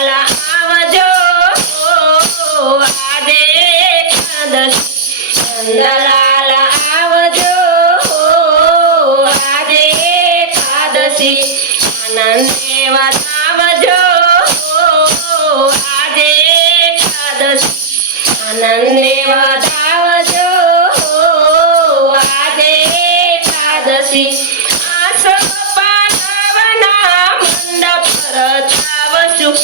નંદલાલ આવજો આજે એકાદશી નંદલાલ આવજો આજે એકાદશી આનંદે વધાવજો આજે એકાદશી આનંદે વધાવજો આજે એકાદશી આસો પાલવના મંડપ રચાવશું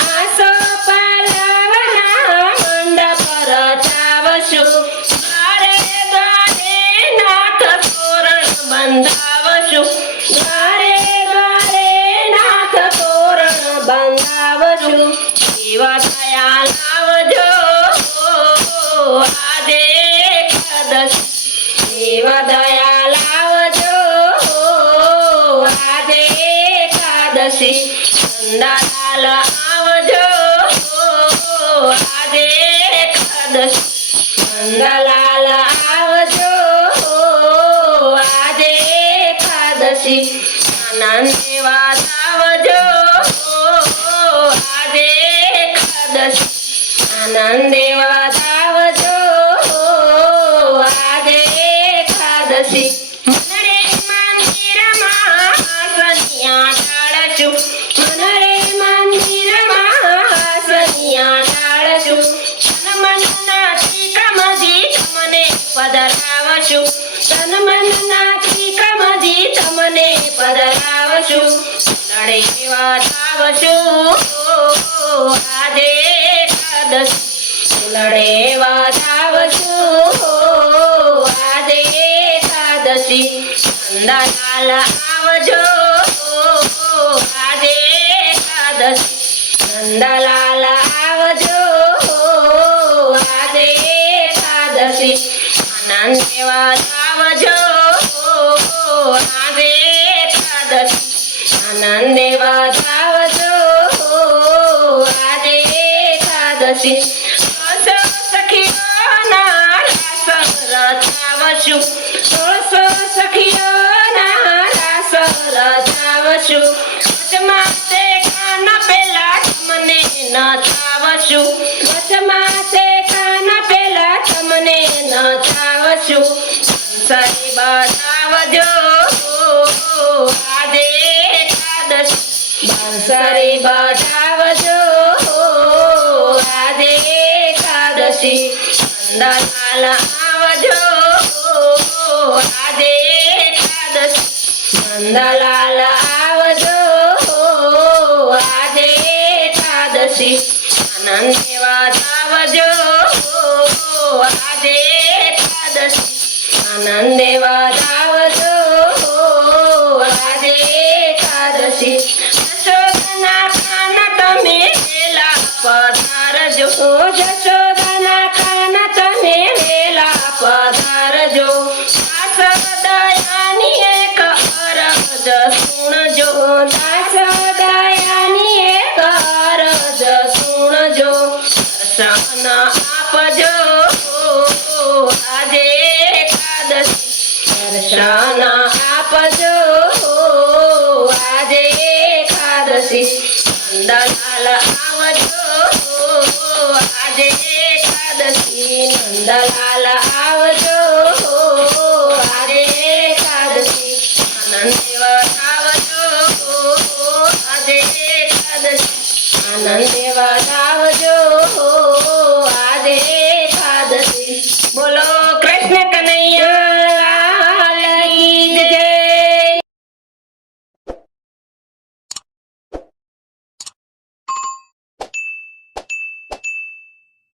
આસો પાલવના મંડપ રચાવશું દ્વારે દ્વારે નાથ તોરણ બંધાવશું દ્વારે દ્વારે નાથ તોરણ બંધાવશું એવા દયા લાવજો આજે એકાદશી એવા દયા લાવજો આજે એકાદશી નંદલાલ આવજો આજે એકાદશી નંદલાલ આવજો આજે એકાદશી આનંદે વધાવજો આજે એકાદશી આનંદે વધાવજો આજે એકાદશી મનરે મંદિરમાં સનિયા ટાળશું મનરે મંદિરમાં સનિયા ટાળશું તન મનના ઠીકમજી તમને પધરાવશું તન મનના ઠીકમજી તમને પધરાવશું લડે વધાવશું આજે એકાદશી લડે વધાવશું આજે એકાદશી નંદલાલ આવજો આજે એકાદશી નંદલાલ આવજો આજે એકાદશી આનંદે વધાવજો આજે એકાદશી આનંદે વધાવજો આજે એકાદશી સખીઓના રાસ રચાવશું સખીઓના રાસ રચાવશું વચમાં તે કાન પેલા તમને નચાવશું વચમાં તે કાન પેલા તમને નચાવશું બંસરી બજાવજો આજે એકાદશી બંસરી બજાવજો આજે એકાદશી નંદલાલ આવજો આજે એકાદશી નંદલાલ આવજો આજે એકાદશી આનંદે વધાવજો આજે એકાદશી આનંદે વધાવજો આજે એકાદશી યશોદાના કાન તમે વેલા પધારજો યશોદાના કાન તમે વેલા પધારજો દાસ દયાની એક અરજ સુણજો દાસ દયાની એક અરજ સુણજો દર્શન આપજો આજે એકાદશી દર્શન આપજો આજે એકાદશી નંદલાલ આવજો